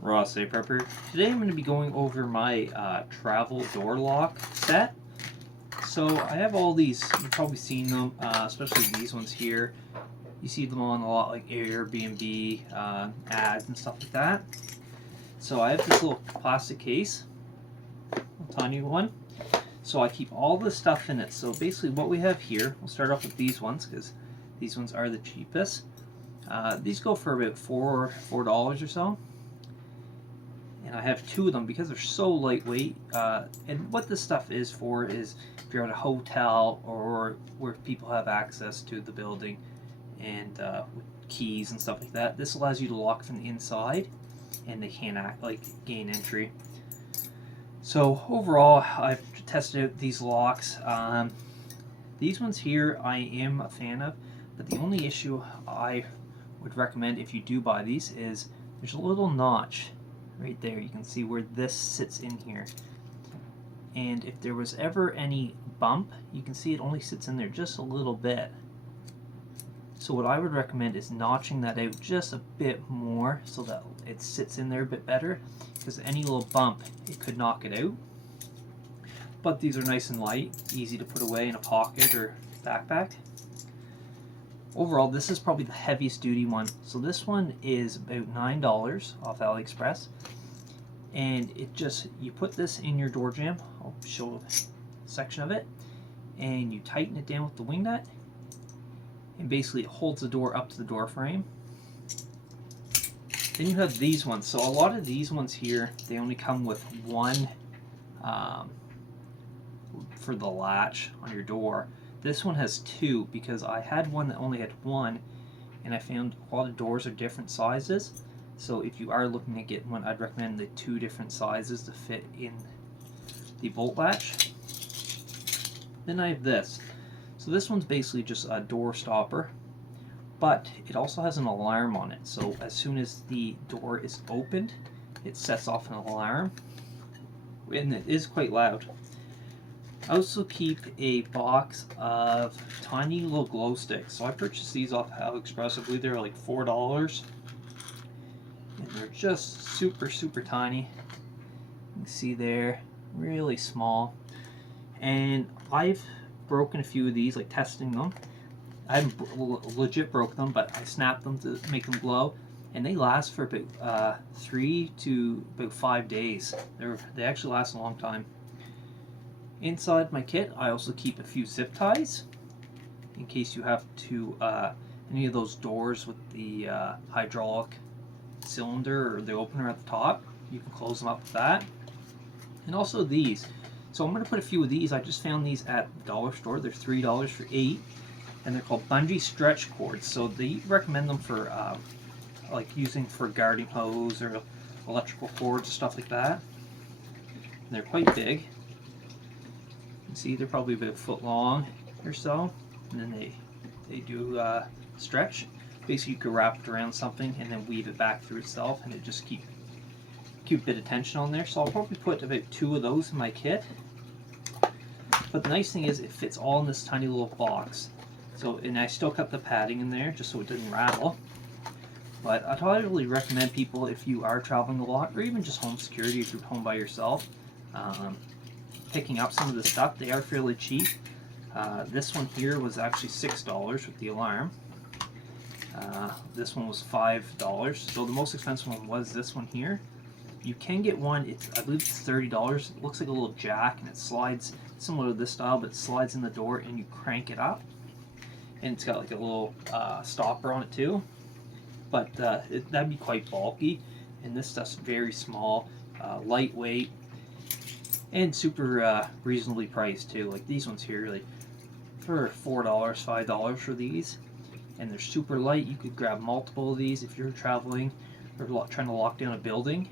Ross A. Prepper. Today I'm going to be going over my travel door lock set. So I have all these, you've probably seen them, especially these ones here. You see them on a lot like Airbnb ads and stuff like that. So I have this little plastic case, a tiny one. So I keep all the stuff in it. So basically what we have here, we'll start off with these ones because these ones are the cheapest. These go for about $4 or so. And I have two of them because they're so lightweight. And what this stuff is for is if you're at a hotel or where people have access to the building and with keys and stuff like that. This allows you to lock from the inside and they can't gain entry. So overall, I've tested out these locks. These ones here I am a fan of, but the only issue I would recommend if you do buy these is there's a little notch right there. You can see where this sits in here. And if there was ever any bump, you can see it only sits in there just a little bit. So what I would recommend is notching that out just a bit more so that it sits in there a bit better, because any little bump, it could knock it out. But these are nice and light, easy to put away in a pocket or backpack. Overall, this is probably the heaviest duty one. So this one is about $9 off AliExpress. And it just, you put this in your door jamb, I'll show a section of it, and you tighten it down with the wing nut. And basically it holds the door up to the door frame. Then you have these ones. So a lot of these ones here, they only come with one for the latch on your door. This one has two because I had one that only had one, and I found a lot of doors are different sizes. So if you are looking to get one, I'd recommend the two different sizes to fit in the bolt latch. Then I have this. So this one's basically just a door stopper, but it also has an alarm on it. So as soon as the door is opened, it sets off an alarm, and it is quite loud. I also keep a box of tiny little glow sticks. So I purchased these off AliExpress. I believe they're like $4. And they're just super tiny. You can see there, really small. And I've broken a few of these, like testing them. I haven't legit broke them, but I snapped them to make them glow. And they last for about 3 to about 5 days. They actually last a long time. Inside my kit, I also keep a few zip ties in case you have to any of those doors with the hydraulic cylinder or the opener at the top. You can close them up with that. And also these. So I'm going to put a few of these. I just found these at the dollar store. They're $3 for 8, and they're called bungee stretch cords. So they recommend them for like using for garden hose or electrical cords, stuff like that. And they're quite big. See, they're probably about a foot long or so, and then they do stretch. Basically, you could wrap it around something and then weave it back through itself, and it just keep a bit of tension on there. So I'll probably put about 2 of those in my kit. But the nice thing is it fits all in this tiny little box. So, and I still cut the padding in there just so it didn't rattle. But I'd probably recommend people, if you are traveling a lot, or even just home security if you're home by yourself, picking up some of the stuff. They are fairly cheap. This one here was actually $6 with the alarm. This one was $5. So the most expensive one was this one here. You can get one, I believe it's $30. It looks like a little jack, and it slides similar to this style, but it slides in the door and you crank it up. And it's got like a little stopper on it too. But that'd be quite bulky. And this stuff's very small, lightweight, and super reasonably priced too. Like these ones here, like for $4, $5 for these, and they're super light. You could grab multiple of these if you're traveling or trying to lock down a building.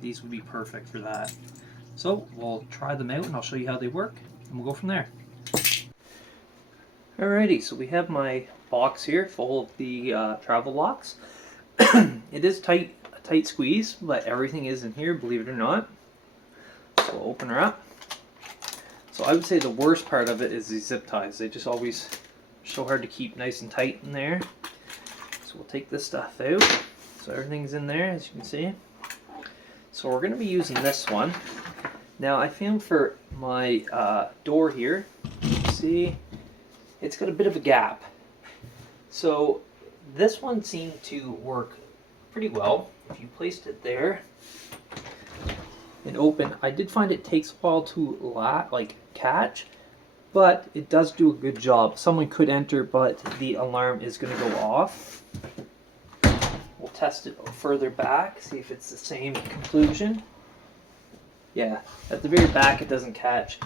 These would be perfect for that. So we'll try them out and I'll show you how they work, and we'll go from there. Alrighty, so we have my box here full of the travel locks. It is a tight squeeze, but everything is in here, believe it or not. So we'll open her up. So I would say the worst part of it is these zip ties. They just always so hard to keep nice and tight in there. So we'll take this stuff out. So everything's in there, as you can see. So we're going to be using this one. Now I found for my door here, see, it's got a bit of a gap. So this one seemed to work pretty well. If you placed it there and open, I did find it takes a while to catch, but it does do a good job. Someone could enter, but the alarm is going to go off. We'll test it further back, see if it's the same conclusion. Yeah, at the very back it doesn't catch.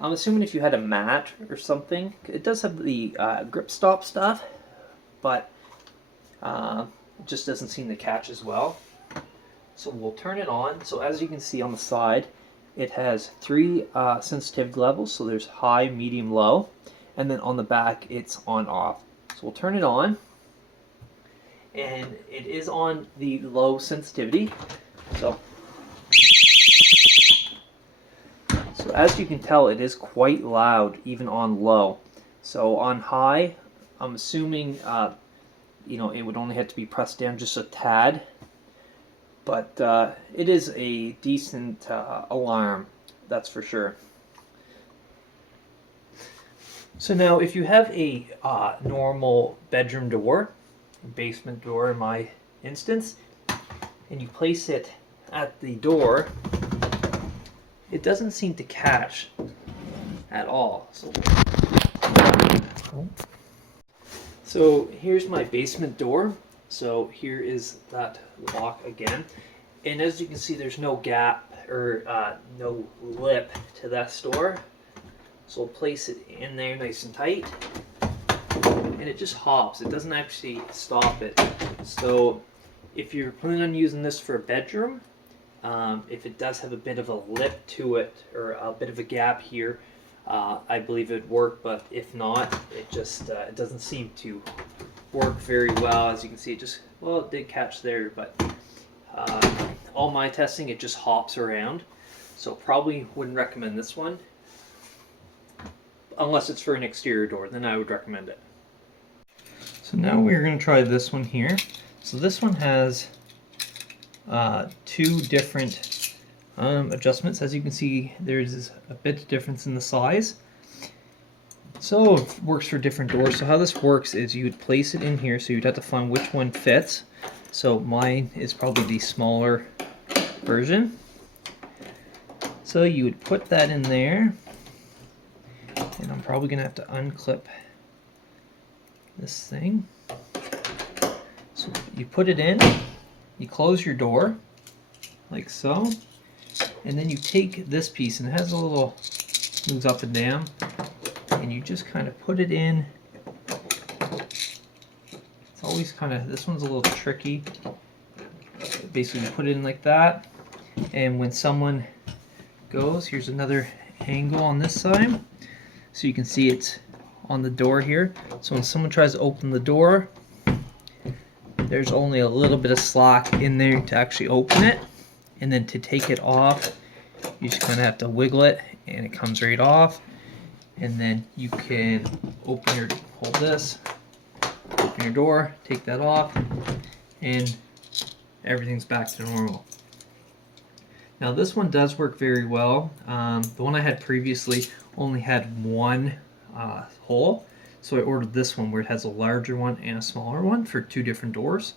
I'm assuming if you had a mat or something, it does have the grip stop stuff, but it just doesn't seem to catch as well. So we'll turn it on. So as you can see on the side, it has 3 sensitivity levels. So there's high, medium, low. And then on the back, it's on off. So we'll turn it on. And it is on the low sensitivity. So as you can tell, it is quite loud, even on low. So on high, I'm assuming, it would only have to be pressed down just a tad. But it is a decent alarm, that's for sure. So now if you have a normal bedroom door, basement door in my instance, and you place it at the door, it doesn't seem to catch at all. So here's my basement door. So here is that lock again, and as you can see, there's no gap or no lip to that door. So we'll place it in there nice and tight, and it just hops. It doesn't actually stop it. So if you're planning on using this for a bedroom, if it does have a bit of a lip to it or a bit of a gap here, I believe it'd work. But if not, it just it doesn't seem to work very well. As you can see, it did catch there, but all my testing, it just hops around. So probably wouldn't recommend this one unless it's for an exterior door. Then I would recommend it. So now we're going to try this one here. So this one has 2 different adjustments. As you can see, there's a bit of difference in the size. So it works for different doors. So how this works is you would place it in here, so you'd have to find which one fits. So mine is probably the smaller version. So you would put that in there, and I'm probably going to have to unclip this thing. So you put it in, you close your door, like so, and then you take this piece, and it has a little, moves up and down, and you just kind of put it in. It's always kind of, this one's a little tricky. Basically you put it in like that, and when someone goes, here's another angle on this side, so you can see it's on the door here. So when someone tries to open the door, there's only a little bit of slack in there to actually open it, and then to take it off, you just kind of have to wiggle it, and it comes right off. And then you can hold this, open your door, take that off, and everything's back to normal. Now this one does work very well. The one I had previously only had one hole, so I ordered this one where it has a larger one and a smaller one for 2 different doors.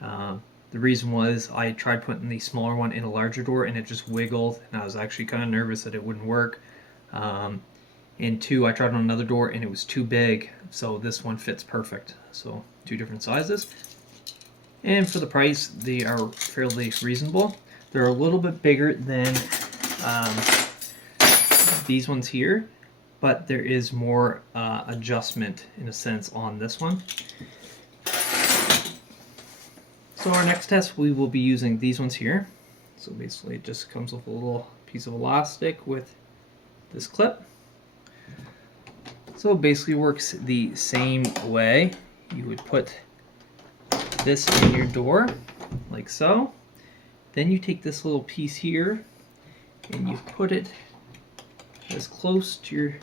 The reason was I tried putting the smaller one in a larger door, and it just wiggled, and I was actually kind of nervous that it wouldn't work. And 2, I tried on another door and it was too big, so this one fits perfect. So 2 different sizes, and for the price they are fairly reasonable. They're a little bit bigger than these ones here, but there is more adjustment in a sense on this one. So our next test, we will be using these ones here. So basically it just comes with a little piece of elastic with this clip. So it basically works the same way. You would put this in your door, like so. Then you take this little piece here, and you put it as close to your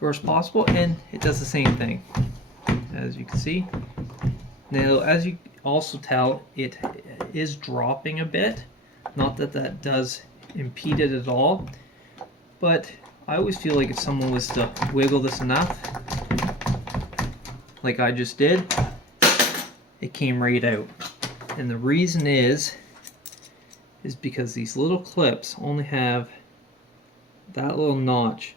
door as possible, and it does the same thing, as you can see. Now, as you also tell, it is dropping a bit. Not that that does impede it at all, but I always feel like if someone was to wiggle this enough, like I just did, it came right out. And the reason is because these little clips only have that little notch.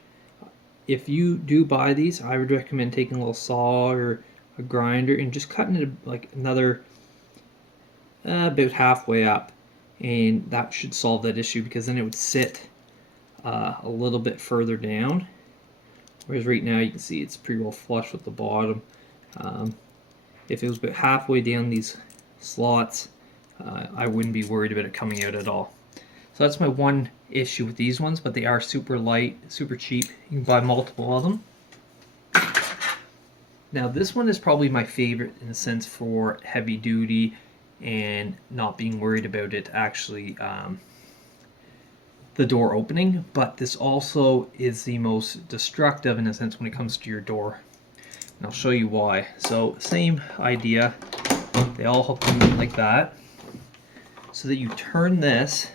If you do buy these, I would recommend taking a little saw or a grinder and just cutting it like another about halfway up, and that should solve that issue, because then it would sit a little bit further down, whereas right now you can see it's pretty well flush with the bottom. If it was about halfway down these slots, I wouldn't be worried about it coming out at all. So that's my one issue with these ones, but they are super light, super cheap. You can buy multiple of them. Now this one is probably my favorite in a sense for heavy duty and not being worried about it actually the door opening, but this also is the most destructive in a sense when it comes to your door. And I'll show you why. So same idea, they all hook in like that, so that you turn this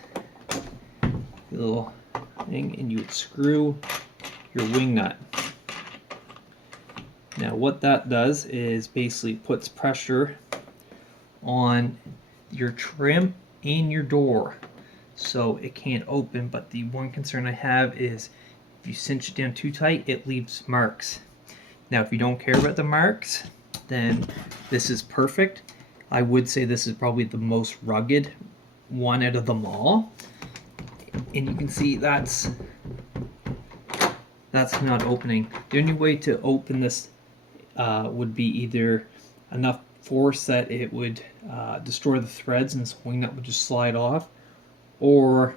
little thing and you would screw your wing nut. Now what that does is basically puts pressure on your trim and your door so it can't open, but the one concern I have is if you cinch it down too tight, it leaves marks. Now if you don't care about the marks, then this is perfect. I would say this is probably the most rugged one out of them all. And you can see that's not opening. The only way to open this would be either enough force that it would destroy the threads and this wing nut would just slide off, or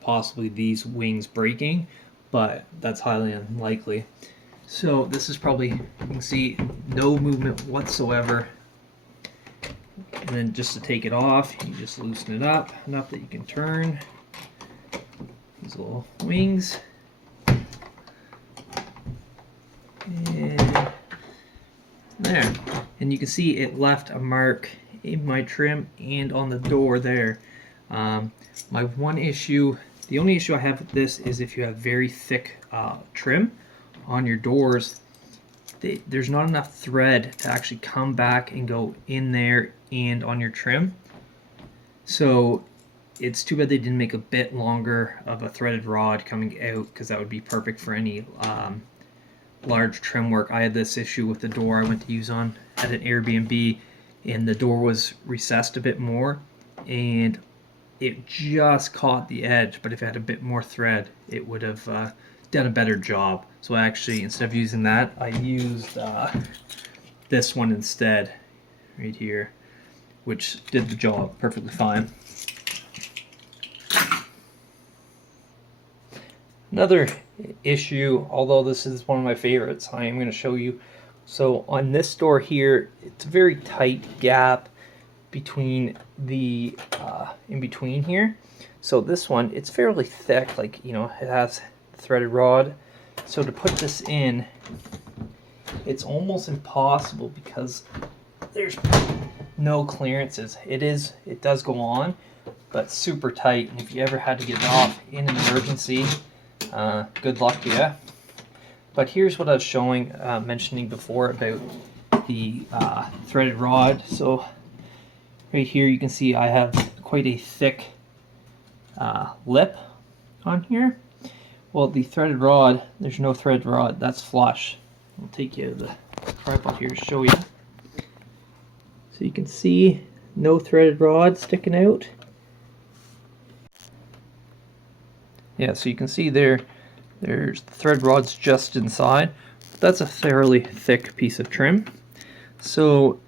possibly these wings breaking, but that's highly unlikely. So this is probably, you can see no movement whatsoever. And then just to take it off, you just loosen it up enough that you can turn these little wings. And there. And you can see it left a mark in my trim and on the door there. My one issue, the only issue I have with this is if you have very thick trim on your doors, there's not enough thread to actually come back and go in there and on your trim. So it's too bad they didn't make a bit longer of a threaded rod coming out, because that would be perfect for any large trim work. I had this issue with the door I went to use on at an Airbnb, and the door was recessed a bit more and it just caught the edge, but if it had a bit more thread it would have done a better job. So I actually, instead of using that, I used this one instead right here, which did the job perfectly fine. Another issue, although this is one of my favorites, I am going to show you. So on this door here, it's a very tight gap between the in between here. So this one, it's fairly thick, like, you know, it has threaded rod. So to put this in, it's almost impossible because there's no clearances. It does go on, but super tight, and if you ever had to get it off in an emergency, good luck to you. But here's what I was showing, mentioning before about the threaded rod. So right here you can see I have quite a thick lip on here. Well, the threaded rod, there's no threaded rod, that's flush. I'll take you to the tripod here to show you. So you can see no threaded rod sticking out. Yeah, so you can see there's the thread rods just inside. That's a fairly thick piece of trim. So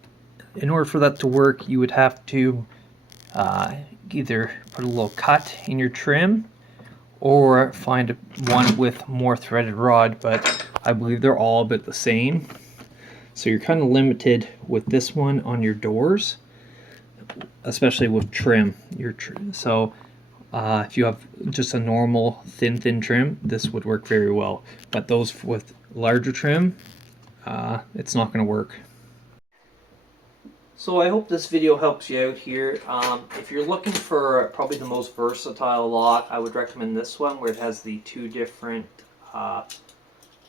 in order for that to work, you would have to either put a little cut in your trim or find one with more threaded rod, but I believe they're all about the same. So you're kind of limited with this one on your doors, especially with trim. So if you have just a normal thin trim, this would work very well. But those with larger trim, it's not going to work. So I hope this video helps you out here. If you're looking for probably the most versatile lock, I would recommend this one where it has the two different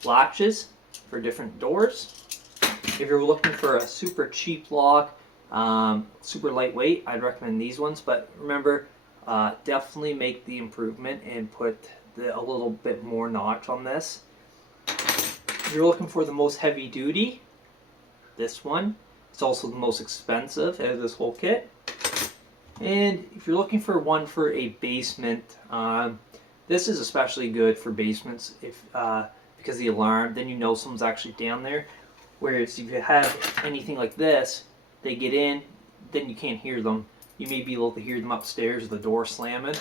latches for different doors. If you're looking for a super cheap lock, super lightweight, I'd recommend these ones. But remember, definitely make the improvement and put a little bit more notch on this. If you're looking for the most heavy duty, this one. It's also the most expensive out of this whole kit. And if you're looking for one for a basement, this is especially good for basements if because the alarm, then you know someone's actually down there. Whereas if you have anything like this, they get in, then you can't hear them. You may be able to hear them upstairs with the door slamming,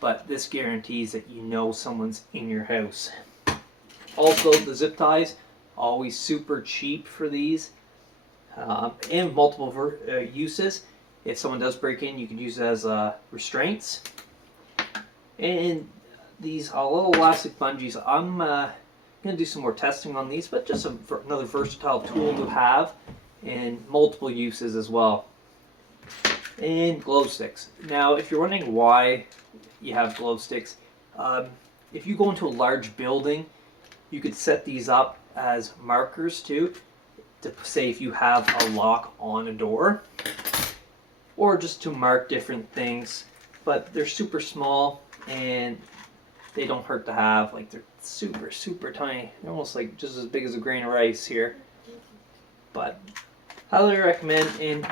but this guarantees that you know someone's in your house. Also, the zip ties, always super cheap for these. And multiple uses. If someone does break in, you can use it as restraints. And these little elastic bungees, I'm going to do some more testing on these, but just another versatile tool to have, and multiple uses as well. And glow sticks. Now, if you're wondering why you have glow sticks, if you go into a large building, you could set these up as markers too, to say if you have a lock on a door, or just to mark different things. But they're super small and they don't hurt to have. Like, they're super tiny. They're almost like just as big as a grain of rice here. But highly recommend. And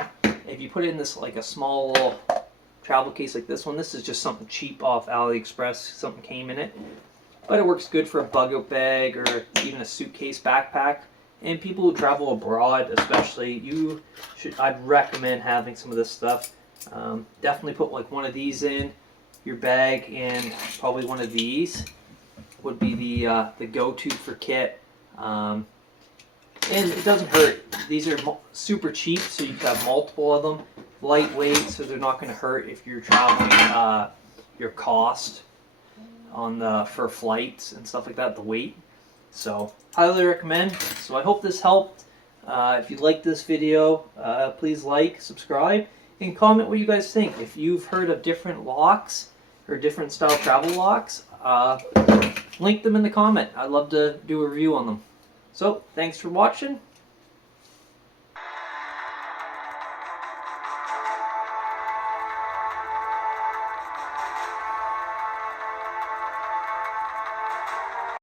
if you put it in this like a small little travel case like this one, this is just something cheap off AliExpress. Something came in it, but it works good for a bug out bag or even a suitcase backpack. And people who travel abroad, especially, I'd recommend having some of this stuff. Definitely put like one of these in your bag, and probably one of these would be the go-to for kit. And it doesn't hurt. These are super cheap, so you can have multiple of them. Lightweight, so they're not going to hurt if you're traveling. Your cost for flights and stuff like that, the weight. So highly recommend. So I hope this helped. If you like this video, please like, subscribe, and comment what you guys think. If you've heard of different locks or different style travel locks, link them in the comment. I'd love to do a review on them. So thanks for watching.